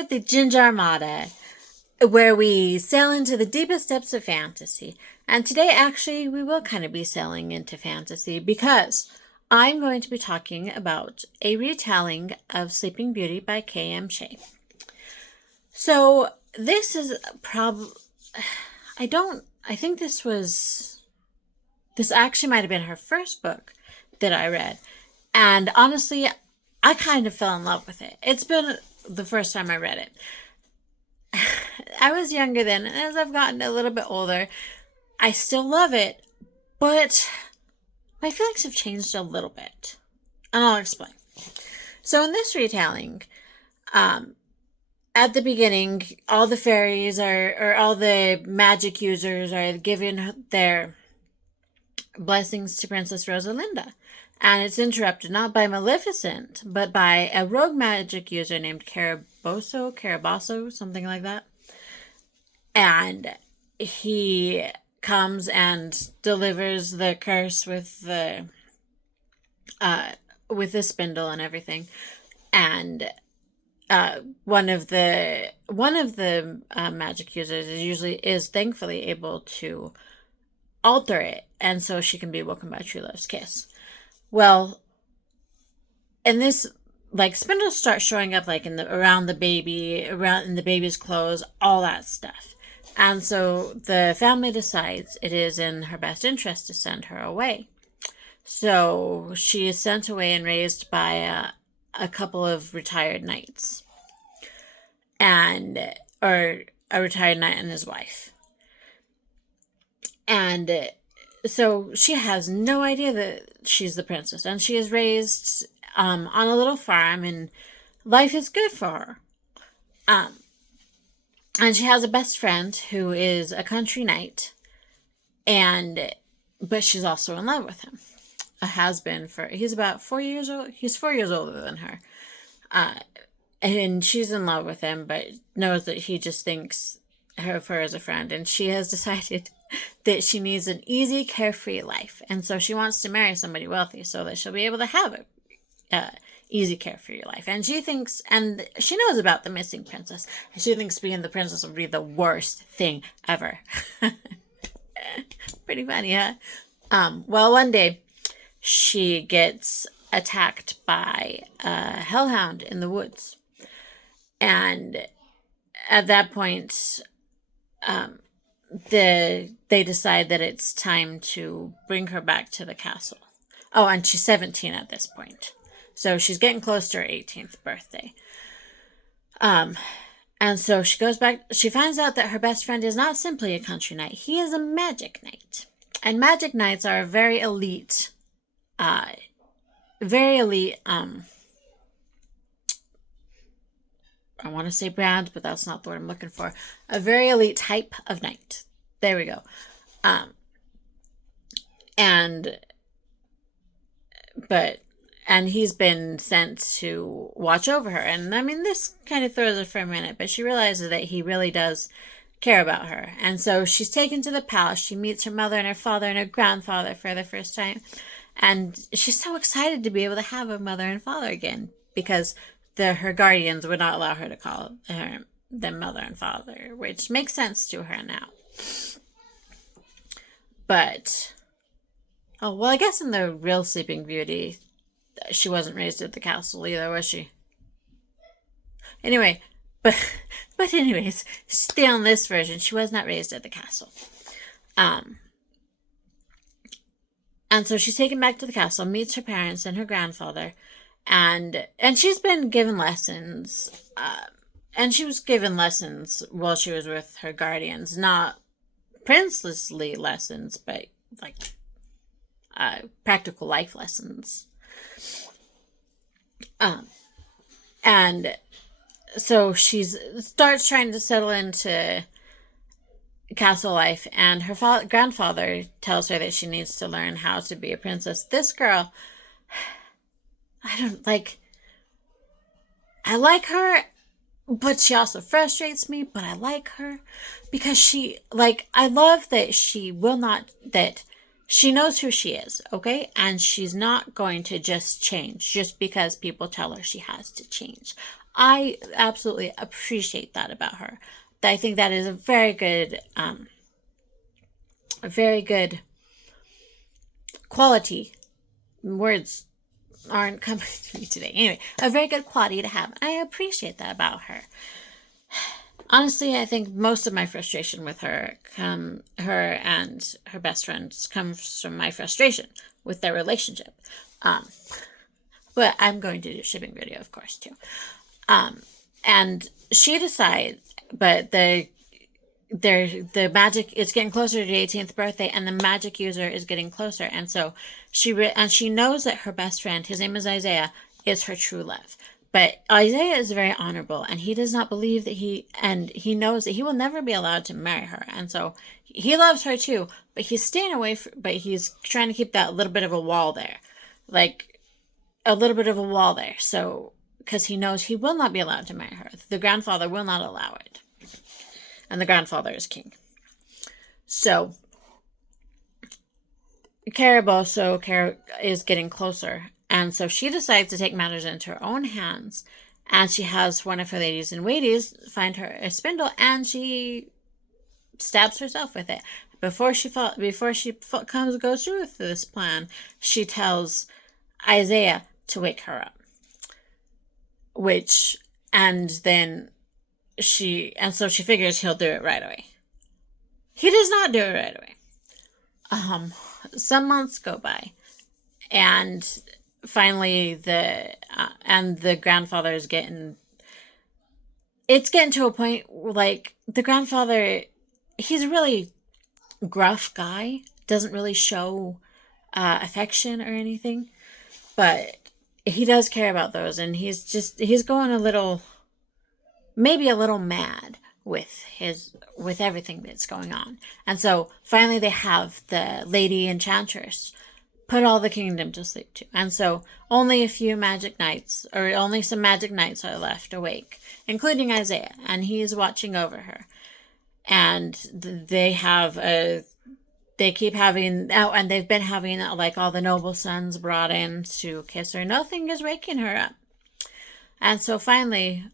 with the Ginger Armada, where we sail into the deepest depths of fantasy. And today, actually, we will kind of be sailing into fantasy because I'm going to be talking about a retelling of Sleeping Beauty by KM Shea. So, this is I think this actually might have been her first book that I read. And honestly, I kind of fell in love with it. It's been the first time I read it. I was younger then, and as I've gotten a little bit older, I still love it, but my feelings have changed a little bit. And I'll explain. So in this retelling, at the beginning, all the fairies or all the magic users are giving their blessings to Princess Rosalinda. And it's interrupted not by Maleficent, but by a rogue magic user named Carabosso, something like that. And he comes and delivers the curse with the spindle and everything. And one of the magic users is thankfully able to alter it, and so she can be woken by true love's kiss. Well, and this, spindles start showing up around the baby, around in the baby's clothes, all that stuff. And so the family decides it is in her best interest to send her away. So she is sent away and raised by a couple of retired knights. Or a retired knight and his wife. And so she has no idea that she's the princess, and she is raised on a little farm, and life is good for her. And she has a best friend who is a country knight, but she's also in love with him. He's about 4 years old. He's 4 years older than her. And she's in love with him, but knows that he just thinks of her as a friend. And she has decided that she needs an easy, carefree life. And so she wants to marry somebody wealthy so that she'll be able to have a easy, carefree life. And she knows about the missing princess. And she thinks being the princess would be the worst thing ever. Pretty funny, huh? Well, one day she gets attacked by a hellhound in the woods. And at that point, they decide that it's time to bring her back to the castle. Oh, and she's 17 at this point. So she's getting close to her 18th birthday. And so she goes back. She finds out that her best friend is not simply a country knight. He is a magic knight. And magic knights are a very elite, I want to say brand, but that's not the word I'm looking for. A very elite type of knight. There we go. And he's been sent to watch over her. And I mean, this kind of throws her for a minute, but she realizes that he really does care about her. And so she's taken to the palace. She meets her mother and her father and her grandfather for the first time. And she's so excited to be able to have a mother and father again, because her guardians would not allow her to call them mother and father, which makes sense to her now. But, I guess in the real Sleeping Beauty, she wasn't raised at the castle either, was she? Anyway, but anyways, still in this version, she was not raised at the castle. And so she's taken back to the castle, meets her parents and her grandfather, and she's been given lessons, and she was given lessons while she was with her guardians, not princely lessons, but practical life lessons. And so she starts trying to settle into castle life, and her grandfather tells her that she needs to learn how to be a princess. This girl, I like her, but she also frustrates me, but I like her because I love that she knows who she is, okay? And she's not going to just change just because people tell her she has to change. I absolutely appreciate that about her. I think that is a very good quality. Words aren't coming to me today. Anyway, a very good quality to have. I appreciate that about her. Honestly, I think most of my frustration with her and her best friends comes from my frustration with their relationship. Um, but I'm going to do a shipping video, of course, too. And she decides, but the magic is getting closer to the 18th birthday, and the magic user is getting closer, and so she knows that her best friend, his name is Isaiah, is her true love. But Isaiah is very honorable, and he does not believe that he knows that he will never be allowed to marry her, and so he loves her too, but he's staying away but he's trying to keep that little bit of a wall there, like a little bit of a wall there, so because he knows he will not be allowed to marry her. The grandfather will not allow it, and the grandfather is king. So Caraboso is getting closer, and so she decides to take matters into her own hands, and she has one of her ladies in waiting find her a spindle, and she stabs herself with it. Before she goes through with this plan, she tells Isaiah to wake her up, so she figures he'll do it right away. He does not do it right away. Some months go by, and finally the grandfather is getting to a point like the grandfather, he's a really gruff guy, doesn't really show affection or anything, but he does care about those, and he's going maybe a little mad with everything that's going on. And so finally they have the Lady Enchantress put all the kingdom to sleep too. And so only some magic knights are left awake, including Isaiah, and he's watching over her. And they keep having, and they've been having like all the noble sons brought in to kiss her. Nothing is waking her up. And so finally,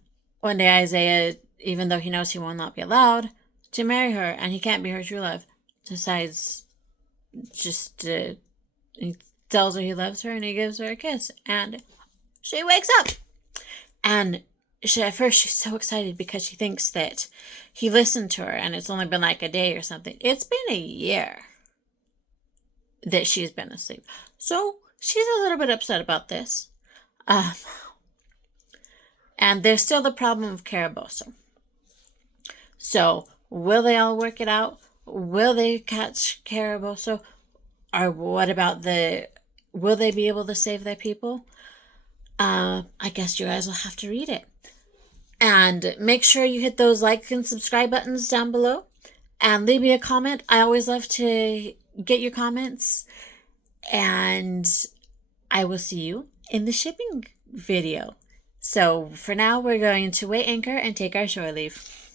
one day Isaiah, even though he knows he will not be allowed to marry her and he can't be her true love, decides he tells her he loves her and he gives her a kiss, and she wakes up. And at first she's so excited because she thinks that he listened to her, and it's only been like a day or something. It's been a year that she's been asleep. So she's a little bit upset about this. And there's still the problem of Caraboso. So will they all work it out? Will they catch Caraboso? Or what about will they be able to save their people? I guess you guys will have to read it. And make sure you hit those like and subscribe buttons down below. And leave me a comment. I always love to get your comments. And I will see you in the shipping video. So for now, we're going to weigh anchor and take our shore leave.